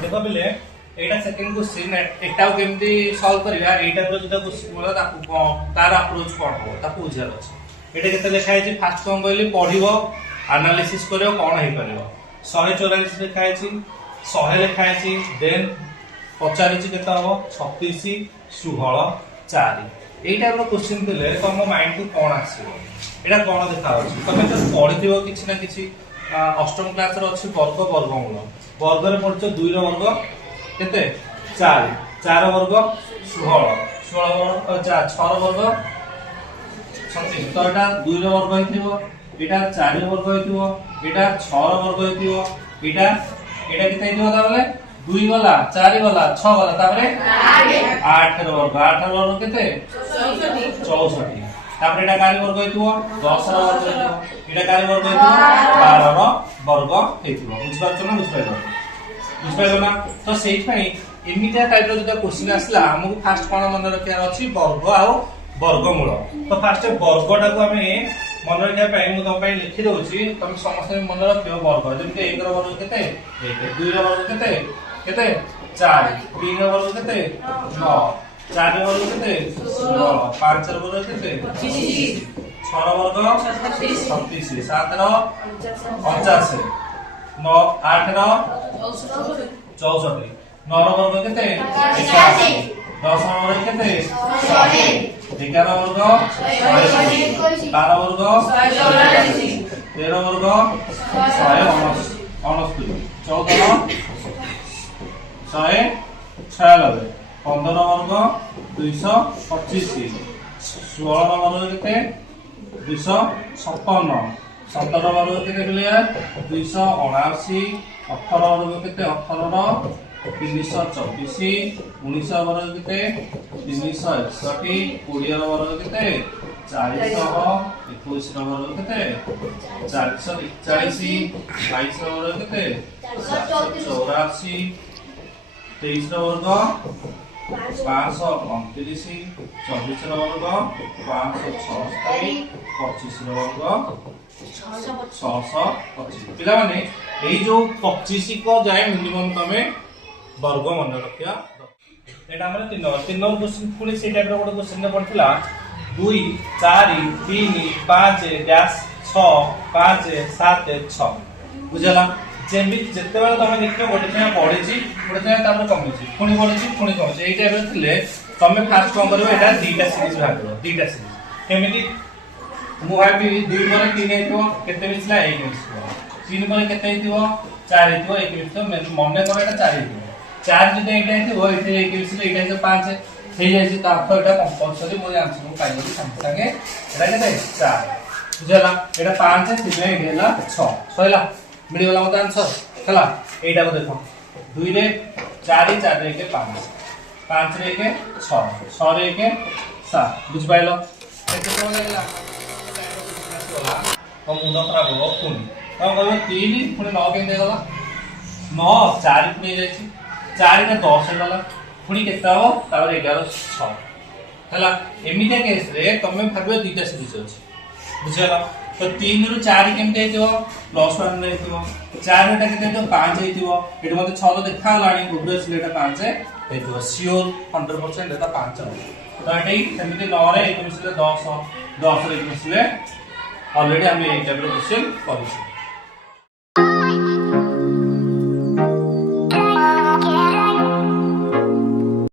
देखो पिले एटा second question एटाও केमती सॉल्व करिया एटा तो जेटा क्वेश्चन बोला ताकू तार अप्रोच कोन हो ताकू बुझार अछि एटा केते लिखा है फास्ट कोन कहली पढिबो एनालिसिस करियो कोन हे करियो 144 लिखा है 100 लिखा है देन पचारि छि केता हो 36 16 4 एटा रो क्वेश्चन दिले तम माइंड को कोन आसीबो एटा कोन देखा होछि तमे तो पढिथिबो किछि ना किछि अष्टम क्लास रो अछि वर्ग वर्गमूल वर्ग रे पड़छ 2 रो वर्ग केते 4 4 वर्ग 16 16 वर्ग 6 रो वर्ग 36 तो एटा 2 रो वर्ग हेतिबो एटा 4 रो वर्ग हेतिबो एटा 6 रो वर्ग हेतिबो एटा एटा केते हेतिबो ताबले 2 गला 4 गला 6 गला तापरे 8 रो वर्ग केते 64 तापरे एटा काली वर्ग हेतिबो 10 रो वर्ग हेतिबो एटा काली वर्ग हेतिबो 12 रो वर्ग हेतिबो बुझ पाछो ना बुझपाइलो ना तो सेहि पई एमिटा टाइप रो जदा क्वेश्चन आसला हमहु फास्ट कोन मन रखिया अछि वर्ग आ वर्गमूल तो फास्ट वर्गटा को हमें मन रखिया पई मु तुम पई लिखि दोछि तुम समस्त मन रखियो वर्ग जेमते 1 रो वर्ग केते 1 2 रो वर्ग केते केते 4 3 रो वर्ग केते 9 4 रो वर्ग केते 16 5 रो वर्ग केते 25 6 रो वर्ग 36 7 रो 50 9 8 रो 64 9 रो वर्ग केते 81 10 रो वर्ग केते 100 11 वर्ग 120 12 वर्ग 144 13 वर्ग 129 14 196 15 वर्ग 225 16 वर्ग केते 256 17 वर्ग केते क्लियर 279 18 वर्ग केते 18 रो 324 19 वर्ग केते 361 20 वर्ग केते 400 21 वर्ग केते 441 22 वर्ग केते 484 23 वर्ग 529 24 वर्ग 576 25 वर्ग 625 पिला माने एई जो 25 को जाय मिनिमम तमे वर्ग मन रखिया एटा हमर 3 नंबर क्वेश्चन पुनी से टाइप रो क्वेश्चन ने पड़थिला 2 4 3 5 डैश 6 5 7 6 बुझला जेमि जते बेला तमे देखियो गोटे थे पढि छी गोटे थे तापर कमी छी पुनी पढि छी पुनी कमी छी एई टाइप रो थिले तमे फास्ट कोन करबो एटा दीटा सीरीज भाग करो दीटा सीरीज केमिति मु भाबी 2 पर 3 हेतिबो केते मिसला 1 मिसला 3 पर केते हेतिबो 4 हेतिबो 1 मिसला मने करे एटा 4 हेतिबो 4 जदे एटा हेतिबो एटा 1 मिसला एटा से 5 हे जाय छी त आपको एटा कंपलसरी मोर आंसर को पाइबो संगे संगे एटा केते 4 बुझला एटा 5 है सिने हेला 6 सइला मिली वाला मत आंसर चला एटा को देखो 2 रे 4 4 रे के 5 5 रे के 6 6 रे के 7 बुझ पाइलो एते कोन लागला तो मुंडा खराब हो पुनी तो कहबो 3 पुनी 9 के दे गला 9 4 पुनी जाय छी 4 के 10 हे गला पुनी केता हो तावर 11 6 हला एमिटा केस रे तमे भाबो दीटा सीरीज अछि बुझला तो 3 रु 4 केमते हेतिबो प्लस 1 रे हेतिबो 4 टा केते तो 5 हेतिबो एटा मते 6 तो देखा लानी ऑब्वियसली एटा 5 हेतिबो श्योर 100% एटा 5 हो तो एटा सेमिति 9 रे 1 मिसले 10 10 रे मिसले ऑलरेडी हम एक टाइप रो क्वेश्चन करिसु।